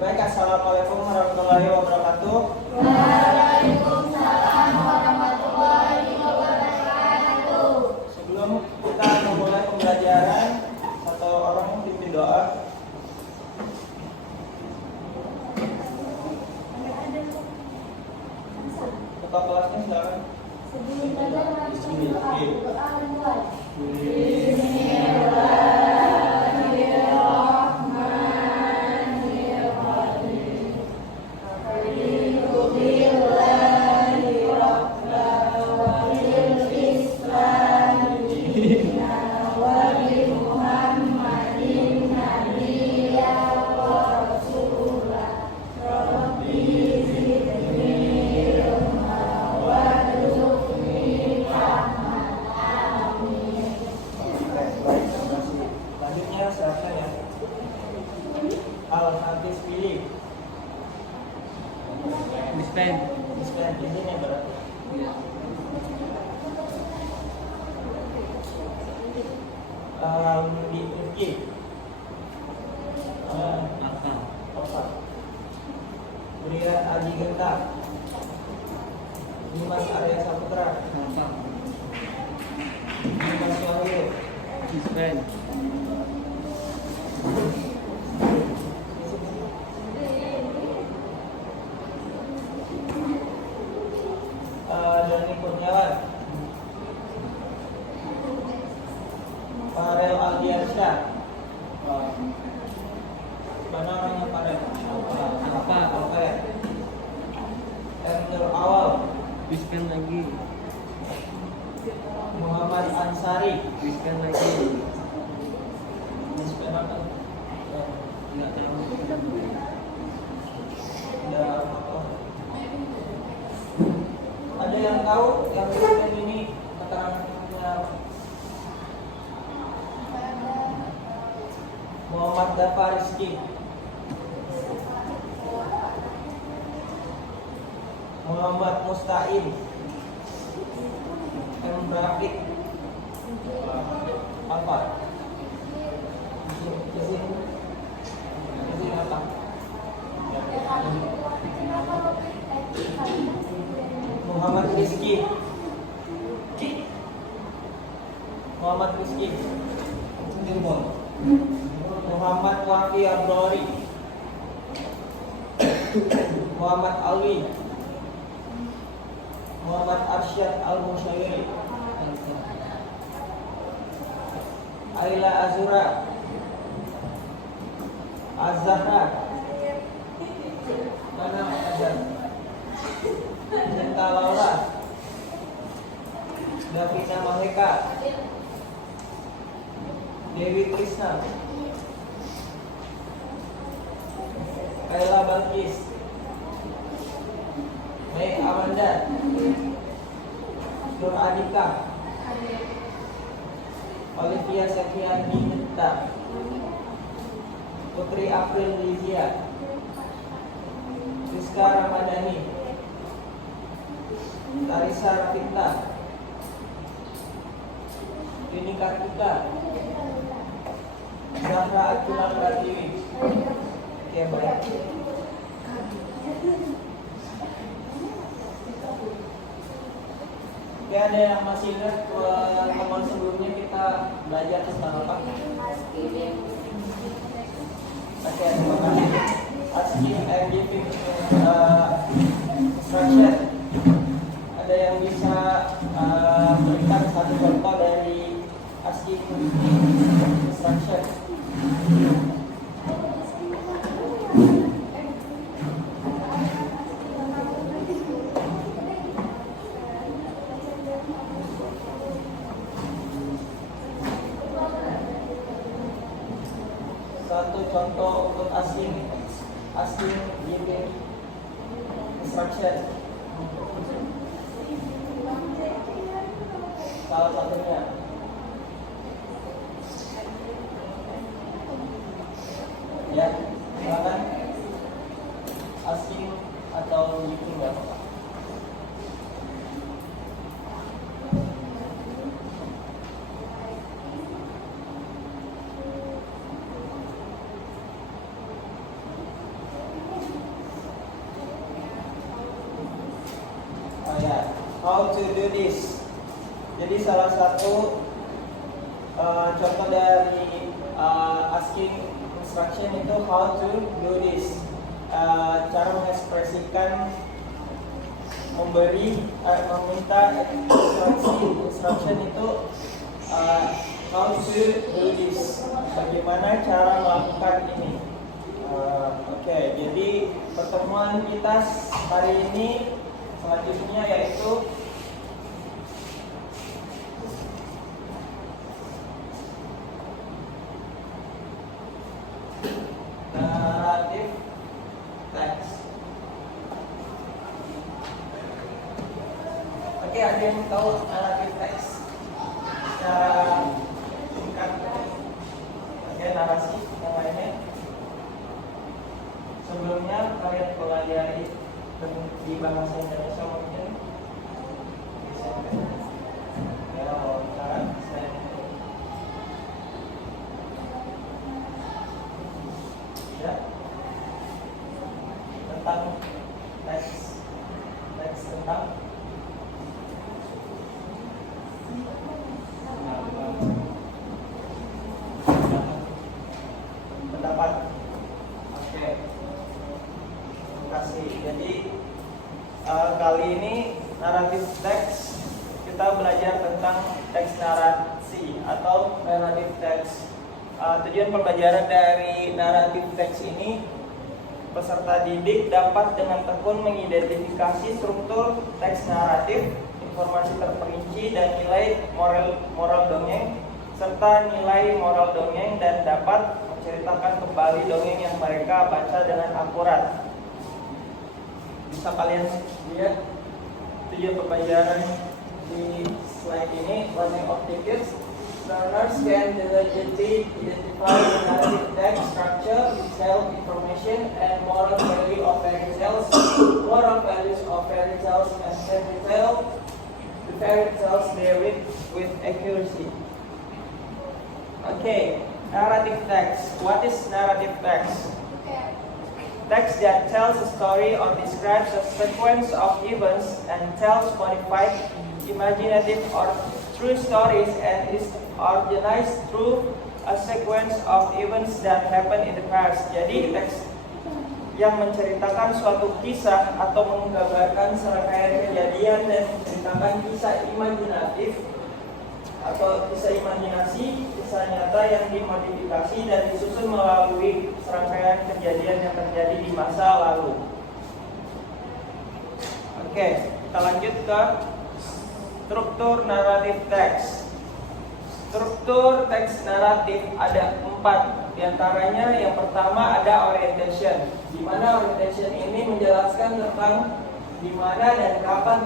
Baik, assalamualaikum warahmatullahi wabarakatuh. Waalaikumsalam warahmatullahi wabarakatuh. Sebelum kita memulai pembelajaran, satu orang yang pimpin doa. Ketua kelasnya silakan. Sebelum belajar langsung doa dimulai. Selanjutnya silakan ya. Al-Hadis pilih. Dispen. Dispen izin ya berarti. Di Turki. Apa? Apa? Brian Aji Genta. Dimas Arya Saputra. Apa? Dimas Wahyu. Dispen. Dani Kurniawan. Farel Aldiansyah. Mana orangnya Farel? Apa? Oke. Emil Awal. Dispen lagi. Muhammad Ansari. Dispen lagi. Dispen apa? Enggak tahu. Ada apa? Ada yang tahu yang dispen ini keterangannya? Muhammad Dafa Rizki. Muhammad Musta'in. M. Rafiq. Apa? Izin apa? Muhammad Rizki. Muhammad Rizki. Muhammad Wafi Abdori. Muhammad Alwi. Muhammad Arsyad Al-Musyairi. Aila Azura. Az-Zahra. Mana Azhar? Cinta Laura. Davina Maheka. Dewi Krishna. Kayla Balkis. Mei Amanda. Nur Adika. Olivia Sekiani Nita. Putri April Lizia. Rizka Ramadhani. Tarisa Rafita. Rini Kartika. Zahra Atulan Pratiwi. Oke, baik. Oke, ada yang masih ingat teman sebelumnya kita belajar tentang apa? Oke, terima kasih. Asking and giving instruction. Ada yang bisa berikan satu contoh dari asking instruction? Satu contoh untuk asking giving instruction. Salah satunya. Ya, silakan. Asking atau giving nggak apa-apa. to do this. Jadi salah satu contoh dari asking instruction itu how to do this. Cara mengekspresikan meminta instruction itu how to do this. Bagaimana cara melakukan ini? Oke, jadi pertemuan kita hari ini selanjutnya yaitu narrative text. Oke, ada yang tahu narrative text secara singkat? Oke, narasi yang lainnya. Sebelumnya kalian pelajari di bahasa Indonesia mungkin ya, wawancara ya tentang teks tentang pendapat. Oke, kasih. Jadi kali ini naratif teks kita belajar tentang teks narasi atau narrative text. Tujuan pembelajaran dari naratif teks ini, peserta didik dapat dengan tekun mengidentifikasi struktur teks naratif, informasi terperinci dan nilai moral dongeng serta nilai moral dongeng, dan dapat menceritakan kembali dongeng yang mereka baca dengan akurat. Bisa kalian lihat tujuan pembelajaran di slide ini. Learning objectives: learners can diligently identify the narrative text structure, detailed information, and moral value of fairy tales, moral values of fairy tales, and can detail the fairy tales they read with accuracy. Okay, narrative text. What is narrative text? Text that tells a story or describes a sequence of events and tells modified, imaginative, or true stories and is organized through a sequence of events that happen in the past. Jadi teks yang menceritakan suatu kisah atau menggambarkan serangkaian kejadian dan menceritakan kisah imajinatif atau kisah imajinasi, kisah nyata yang dimodifikasi dan disusun melalui serangkaian kejadian yang terjadi di masa lalu. Oke, kita lanjut ke struktur naratif teks. Struktur teks naratif ada 4. Di antaranya yang pertama ada orientation, di mana orientation ini menjelaskan tentang di mana dan kapan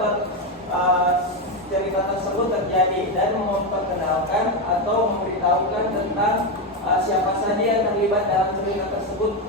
cerita tersebut terjadi dan memperkenalkan atau memberitahukan tentang siapa saja yang terlibat dalam cerita tersebut,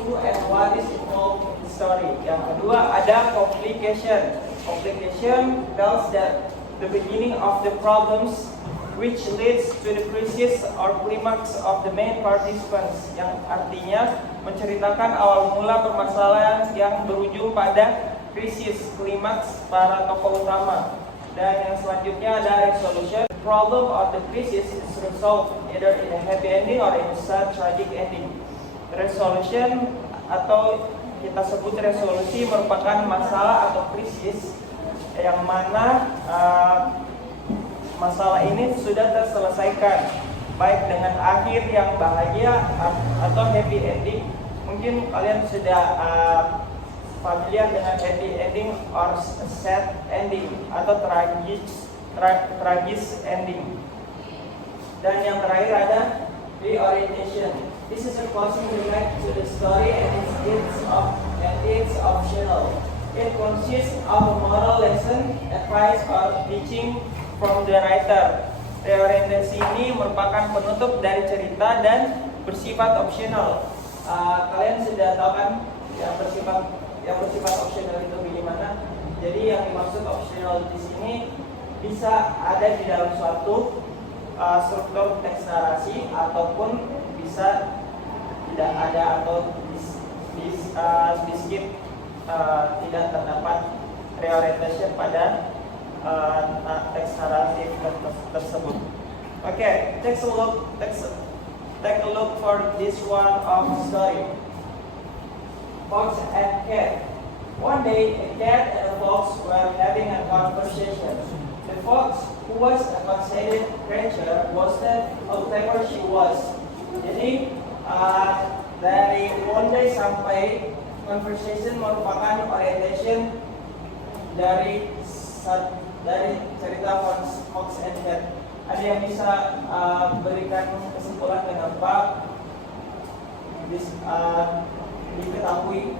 who and what is involved in the story. Yang kedua ada complication. Complication tells that the beginning of the problems which leads to the crisis or climax of the main participants, yang artinya menceritakan awal mula permasalahan yang berujung pada krisis klimaks para tokoh utama. Dan yang selanjutnya ada resolution. The problem or the crisis is resolved either in a happy ending or in a sad tragic ending. Resolution atau kita sebut resolusi merupakan masalah atau krisis yang mana masalah ini sudah terselesaikan baik dengan akhir yang bahagia atau happy ending. Mungkin kalian sudah familiar dengan happy ending or sad ending atau tragis ending. Dan yang terakhir ada reorientation. This is a closing remark to the story and it's optional. It consists of a moral lesson, advice, or teaching from the writer. Reorientasi ini merupakan penutup dari cerita dan bersifat optional. Kalian sudah tahu kan yang bersifat optional itu bagaimana? Jadi yang dimaksud optional di sini bisa ada di dalam suatu struktur teks narasi ataupun bisa tidak ada atau di skip, tidak terdapat reorientation pada teks naratif tersebut. Okay, take a look for this one of story. Fox and cat. One day, a cat and a fox were having a conversation. The fox, who was a conceited creature, boasted how clever she was. Jadi, dari one day sampai conversation merupakan orientation dari cerita Fox and Cat. Ada yang bisa berikan kesimpulan kenapa diketahui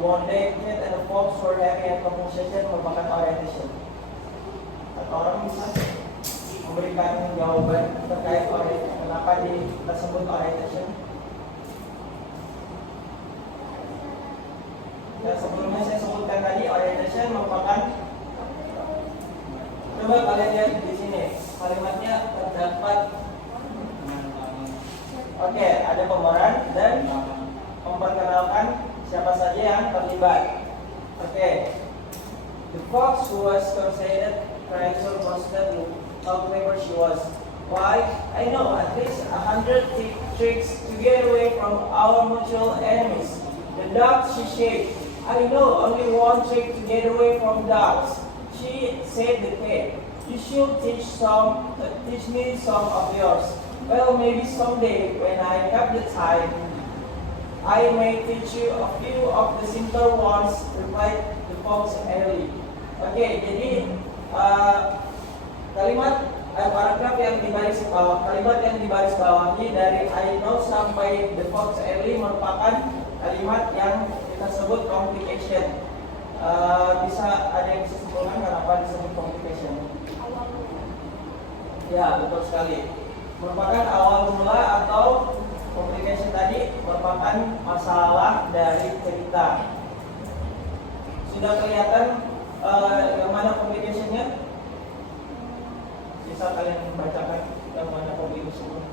one day cat and a fox were having a conversation merupakan orientation? Atau orang bisa memberikan jawaban terkait kenapa tersebut orientation? Dan sebelumnya saya sebutkan tadi orientation merupakan, coba kalian lihat di sini kalimatnya terdapat. Oke, ada pemeran dan memperkenalkan siapa saja yang terlibat. Oke, the fox who was considered creature boasted how clever she was. Why? I know at least 100 tricks to get away from our mutual enemies, the dogs, she said. I know only one trick to get away from dogs, she said the cat. You should teach me some of yours. Well, maybe someday when I have the time, I may teach you a few of the simpler ones, replied the fox airily. Oke, jadi paragraf yang dibaris bawah, kalimat yang dibaris bawahi dari I know sampai the fox airily merupakan kalimat yang kita sebut complication. Bisa ada yang bisa simpulkan kenapa disebut complication? Ya, betul sekali. Merupakan awal mula atau complication tadi merupakan masalah dari cerita. Sudah kelihatan yang mana complication-nya? Bisa kalian bacakan yang mana complication-nya?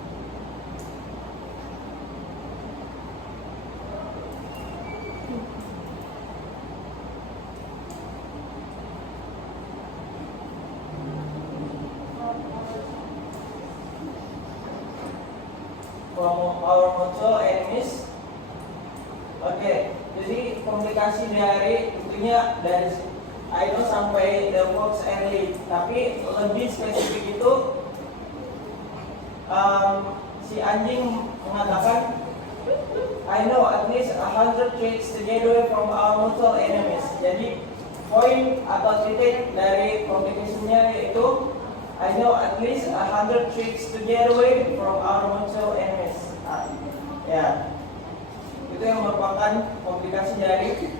From our mutual enemies. Oke, jadi komplikasi dari intinya dari I know sampai the fox and lead, tapi lebih spesifik itu si anjing mengatakan I know at least 100 tricks to get away from our mutual enemies. Jadi poin atau titik dari komplikasinya yaitu I know at least 100 tricks to get away from our mutual enemies. Ya, itu yang merupakan komplikasi dari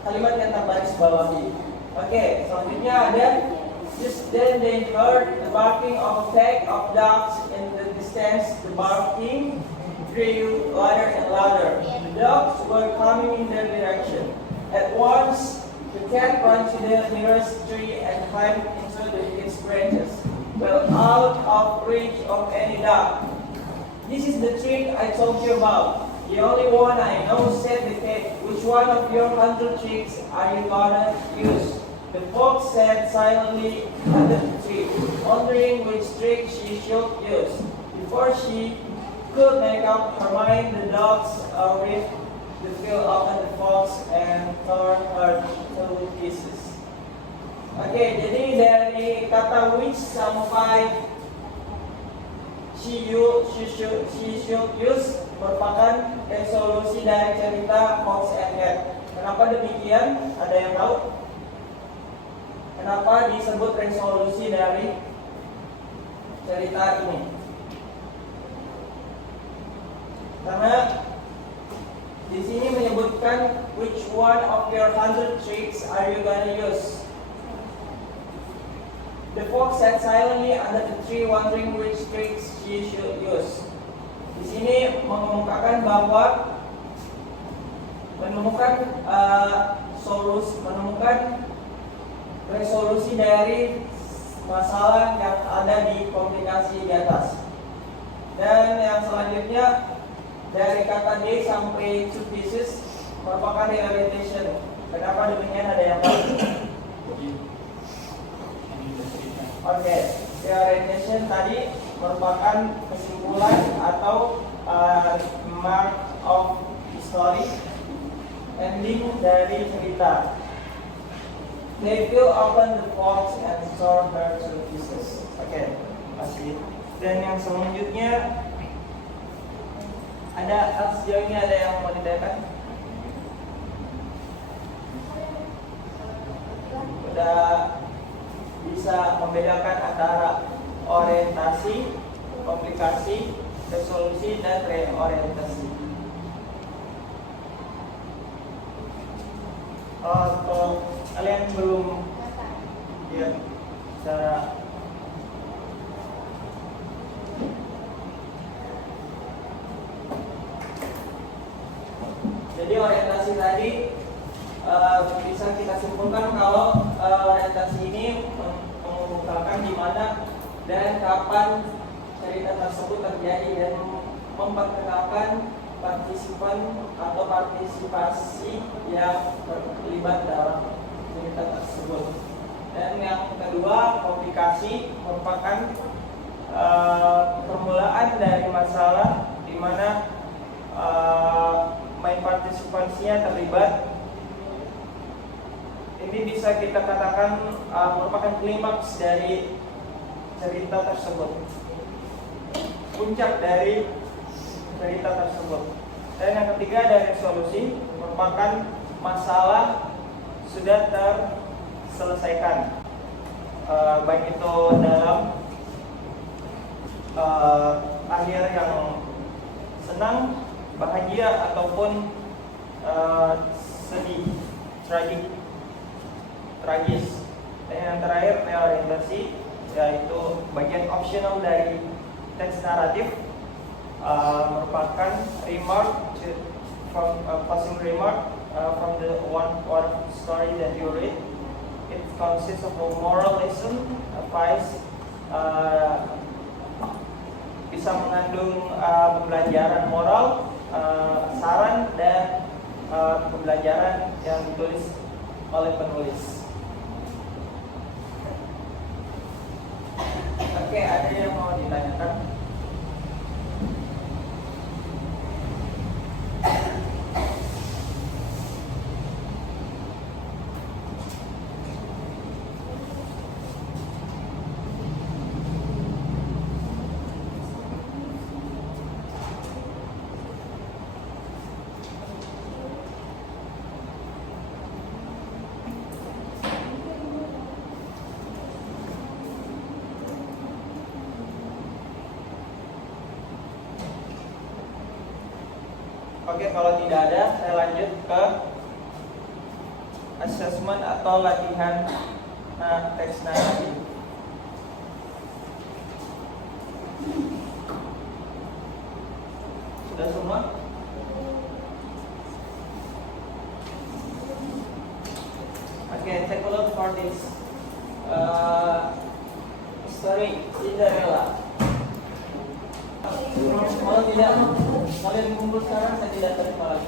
kalimat yang terbaris bawahi. Oke, selanjutnya ada just then they heard the barking of a pack of dogs in the distance. The barking grew louder and louder. The dogs were coming in their direction. At once, the cat ran to the nearest tree and climbed into its branches, well out of reach of any dog. This is the trick I told you about. The only one I know, said the cat. Which one of your 100 tricks are you gonna use? The fox sat silently under the tree, wondering which trick she should use. Before she could make up her mind, the dogs ripped the field open the fox and tore her to pieces. Oke, jadi dari kata which sampai she should use merupakan resolusi dari cerita Fox and Cat. Kenapa demikian? Ada yang tahu? Kenapa disebut resolusi dari cerita ini? Karena di sini menyebutkan which one of your 100 tricks are you gonna use? The fox sat silently under the tree, wondering which tricks she should use. Di sini mengemukakan bahwa menemukan resolusi dari masalah yang ada di komplikasi di atas. Dan yang selanjutnya dari kata D sampai to pieces merupakan reorientation. Kenapa demikian? Ada yang tahu? Oke, reorientation tadi merupakan kesimpulan atau mark of story, ending dari cerita. They will open the box and store her services. Oke, masih. Dan yang selanjutnya ada sejauh ini ada yang mau ditanyakan? Udah bisa membedakan antara orientasi, komplikasi, resolusi, dan reorientasi. Kalau kalian belum lihat secara jadi orientasi tadi bisa kita simpulkan kalau orientasi ini mengungkapkan di mana dan kapan cerita tersebut terjadi dan memperkenalkan partisipan atau partisipasi yang terlibat dalam cerita tersebut. Dan yang kedua, komplikasi merupakan permulaan dari masalah di mana main partisipansinya terlibat. Ini bisa kita katakan merupakan klimaks dari cerita tersebut, puncak dari cerita tersebut. Dan yang ketiga ada resolusi, merupakan masalah sudah terselesaikan, baik itu dalam akhir yang senang, bahagia ataupun sedih, tragis. Dan yang terakhir reorientasi, yaitu bagian optional dari teks naratif, merupakan passing remark from the one story that you read. It consists of a moral lesson, advice, bisa mengandung pembelajaran moral, saran, dan pembelajaran yang ditulis oleh penulis. Oke, ada yang mau ditanyakan? Oke, kalau tidak ada, saya lanjut ke assessment atau latihan teks naratif. Sudah semua? Oke, take a look for this story Cinderella. Kalau tidak, kalian kumpul sekarang, saya tidak terima lagi.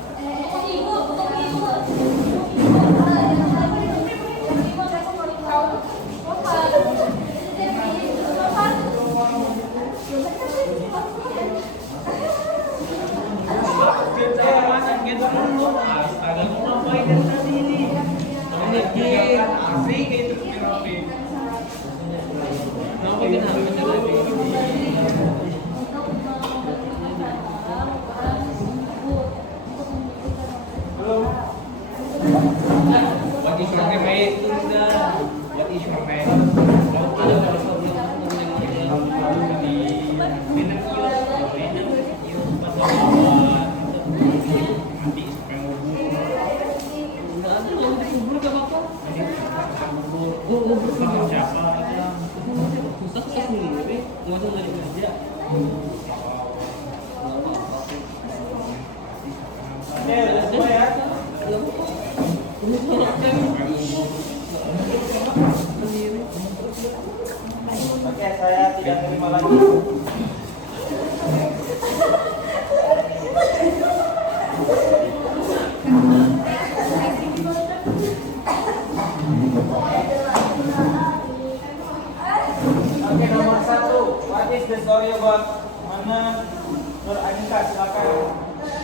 Oke, saya tidak terima lagi. Ika, silakan.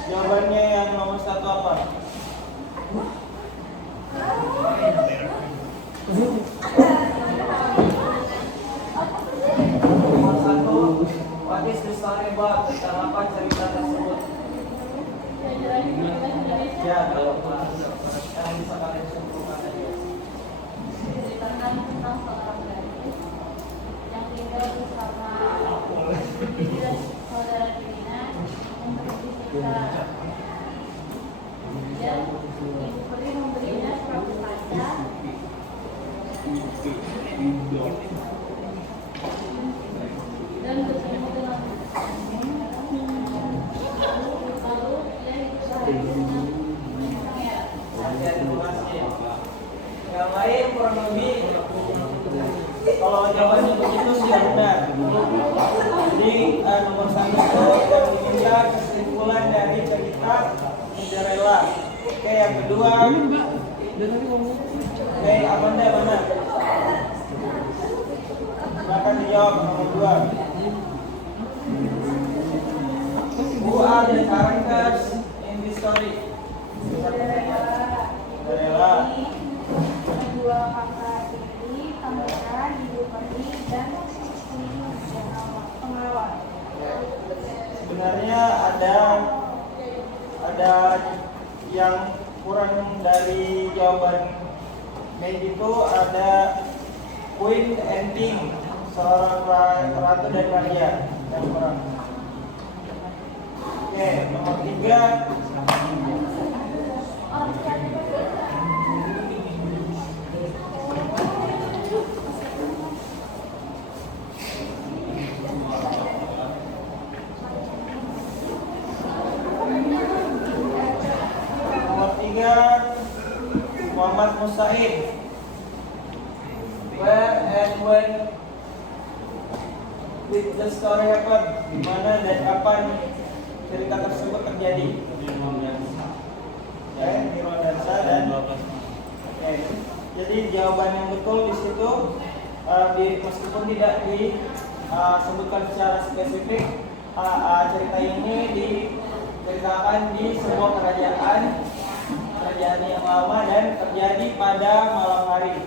Jawabannya yang nomor 1 apa? Nomor 1, what is the story about? Tentang apa cerita tersebut? Ya, kalau yang bisa kalian simpulkan aja. Menceritakan tentang seorang gadis yang tinggal bersama saudara tirinya untuk cinta. Dan ibu peri memberinya suatu kaca dan bertemu dengan lalu dia hidup dengan pangeran. Ya, terima kasih. Yang lain kurang lebih kalau jawabannya begitu sih benar. Jadi nomor 1 yang diminta kesimpulan dari cerita Cinderella. Oke, yang kedua. Oke, Amanda mana? Silakan dijawab nomor 2. Who are the characters in this story? Cinderella. Kedua kakak ini pangeran, ibu peri, dan pengawal. Sebenarnya ada yang kurang dari jawaban Mei itu, ada Queen and King, seorang ratu dan raja yang kurang. Oke, nomor 3. Muhammad Musaid. Where and when did the story happen? Di mana dan kapan cerita tersebut terjadi? Oke, di Rodansa dan oke. Jadi jawaban yang betul di situ meskipun tidak disebutkan secara spesifik, cerita ini diceritakan di sebuah kerajaan yang lama dan terjadi pada malam hari,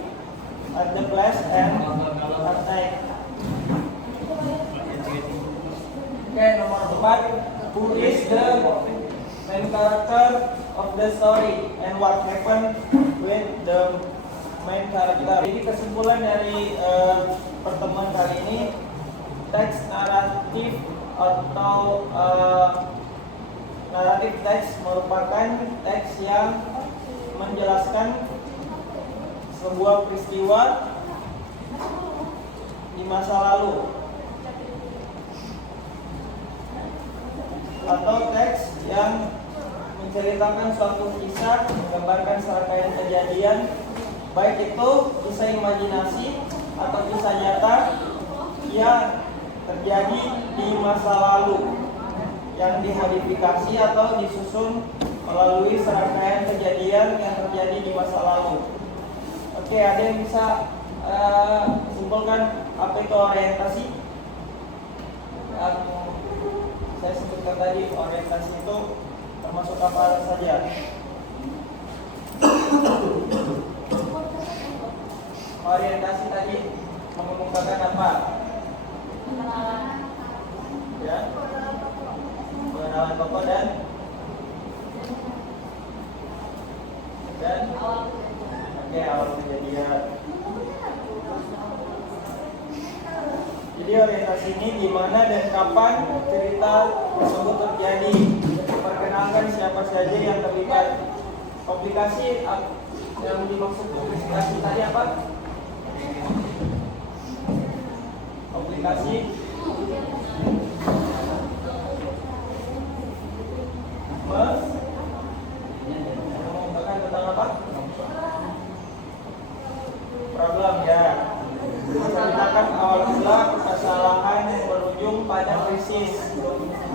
at the place and at night. Oke, nomor 4, who is the main character of the story and what happened with the main character? Jadi kesimpulan dari pertemuan kali ini, teks naratif atau naratif teks merupakan teks yang menjelaskan sebuah peristiwa di masa lalu, atau teks yang menceritakan suatu kisah, menggambarkan serangkaian kejadian, baik itu kisah imajinasi atau kisah nyata yang terjadi di masa lalu, yang dimodifikasi atau disusun melalui serangkaian kejadian yang terjadi di masa lalu. Oke, ada yang bisa simpulkan apa itu orientasi? Yang saya sebutkan tadi, orientasi itu termasuk apa saja? Orientasi tadi mengemukakan apa? Ya, pengenalan tokoh dan oke, awal kejadian. Jadi orientasi ini di mana dan kapan cerita tersebut terjadi. Perkenalkan siapa saja yang terlibat. Komplikasi yang dimaksud komplikasi tadi apa? Komplikasi mengungkapkan tentang apa? Problem, ya. Menceritakan awal mula kesalahan yang berujung pada krisis.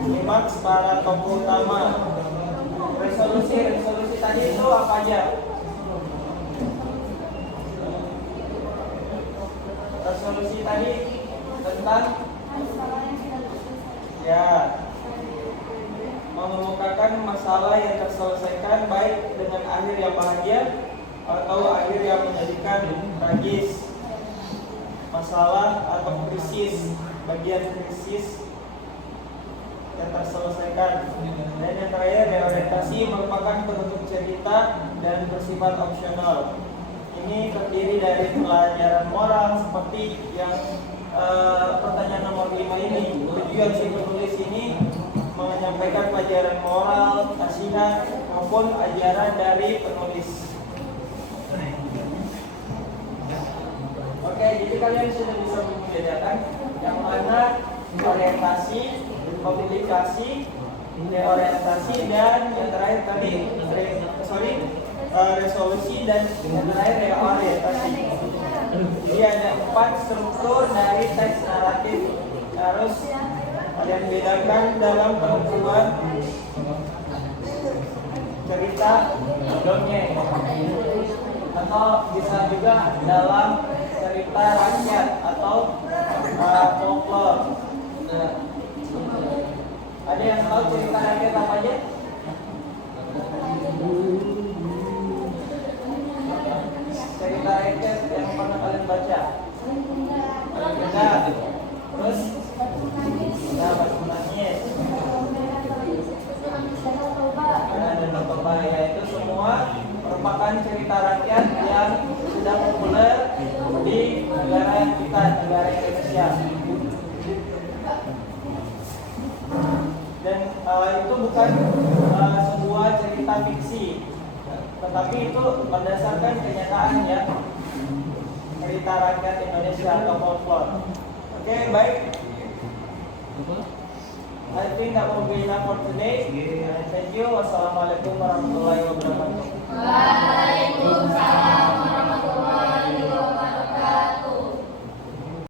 Klimaks para tokoh utama. Resolusi tadi itu apa aja? Resolusi tadi tentang ya mengemukakan masalah yang terselesaikan baik dengan akhir yang bahagia atau akhir yang menyedihkan, tragis, masalah atau krisis, bagian krisis yang terselesaikan. Dan yang terakhir, reorientasi merupakan penutup cerita dan bersifat opsional. Ini terdiri dari pelajaran moral seperti yang pertanyaan nomor 5 ini. Tujuan si penulis ini menyampaikan pelajaran moral, nasihat maupun ajaran dari penulis. Oke, jadi kalian sudah bisa membedakan yang mana orientasi, komunikasi, reorientasi, dan yang terakhir tadi resolusi, dan yang terakhir reorientasi. Jadi ada 4 struktur dari teks naratif. Harus kalian bedakan dalam penentuan cerita dongeng, atau bisa juga dalam cerita rakyat atau folklore. Ada yang tahu cerita rakyat apa aja? Cerita rakyat yang pernah kalian baca? Ada. Terus ada Batu Nangis, ada Danau Toba, yaitu semua merupakan cerita rakyat yang sudah populer di negara kita, negara Indonesia. Dan itu bukan sebuah cerita fiksi, tetapi itu berdasarkan kenyataan ya, cerita rakyat Indonesia atau folklore. Oke, baik. I think that will be enough for today. Thank you. Wassalamualaikum warahmatullahi wabarakatuh.